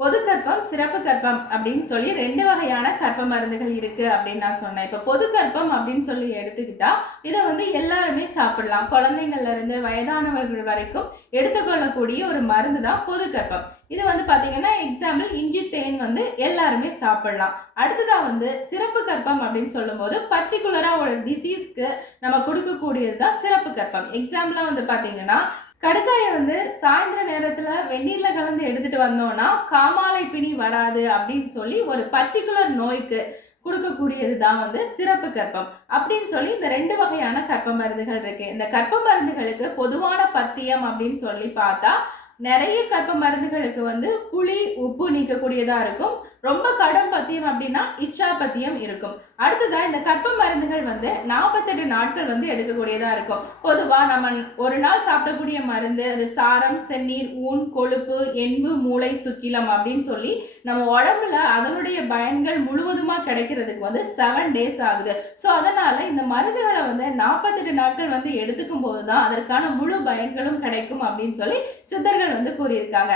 பொது கற்பம் சிறப்பு கற்பம் அப்படின்னு சொல்லி ரெண்டு வகையான கற்ப மருந்துகள் இருக்கு அப்படின்னு நான் சொன்னேன். இப்போ பொது கற்பம் அப்படின்னு சொல்லி எடுத்துக்கிட்டா இதை வந்து எல்லாருமே சாப்பிடலாம். குழந்தைங்கள்ல இருந்து வயதானவர்கள் வரைக்கும் எடுத்துக்கொள்ளக்கூடிய ஒரு மருந்து தான் பொது கற்பம். இது வந்து பார்த்தீங்கன்னா எக்ஸாம்பிள் இஞ்சி தேன் வந்து எல்லாருமே சாப்பிடலாம். அடுத்ததாக வந்து சிறப்பு கற்பம் அப்படின்னு சொல்லும்போது பர்டிகுலராக ஒரு டிசீஸ்க்கு நம்ம கொடுக்கக்கூடியது தான் சிறப்பு கற்பம். எக்ஸாம்பிளாக வந்து பார்த்தீங்கன்னா கடுக்காயை வந்து சாயந்தர நேரத்துல வெந்நீர்ல கலந்து எடுத்துட்டு வந்தோம்னா காமாலை பிணி வராது அப்படின்னு சொல்லி ஒரு பர்டிகுலர் நோய்க்கு கொடுக்கக்கூடியது தான் வந்து சிறப்பு கற்பம் அப்படின்னு சொல்லி இந்த ரெண்டு வகையான கற்ப மருந்துகள் இருக்கு. இந்த கற்ப மருந்துகளுக்கு பொதுவான பத்தியம் அப்படின்னு சொல்லி பார்த்தா நிறைய கற்ப மருந்துகளுக்கு வந்து புளி உப்பு நீக்கக்கூடியதா இருக்கும். ரொம்ப கடும் பத்தியம் அப்படின்னா இச்சா பத்தியம் இருக்கும். அடுத்ததா இந்த கற்ப மருந்துகள் வந்து நாற்பத்தெட்டு நாட்கள் வந்து எடுக்கக்கூடியதா இருக்கும். பொதுவா நம்ம ஒரு நாள் சாப்பிடக்கூடிய மருந்து அது சாரம் செந்நீர் ஊன் கொழுப்பு எண்பு மூளை சுக்கிலம் அப்படின்னு சொல்லி நம்ம உடம்புல அதனுடைய பயன்கள் முழுவதுமா கிடைக்கிறதுக்கு வந்து செவன் டேஸ் ஆகுது. ஸோ அதனால இந்த மருந்துகளை வந்து நாற்பத்தெட்டு நாட்கள் வந்து எடுத்துக்கும் போது தான் அதற்கான முழு பயன்களும் கிடைக்கும் அப்படின்னு சொல்லி சித்தர்கள் வந்து கூறியிருக்காங்க.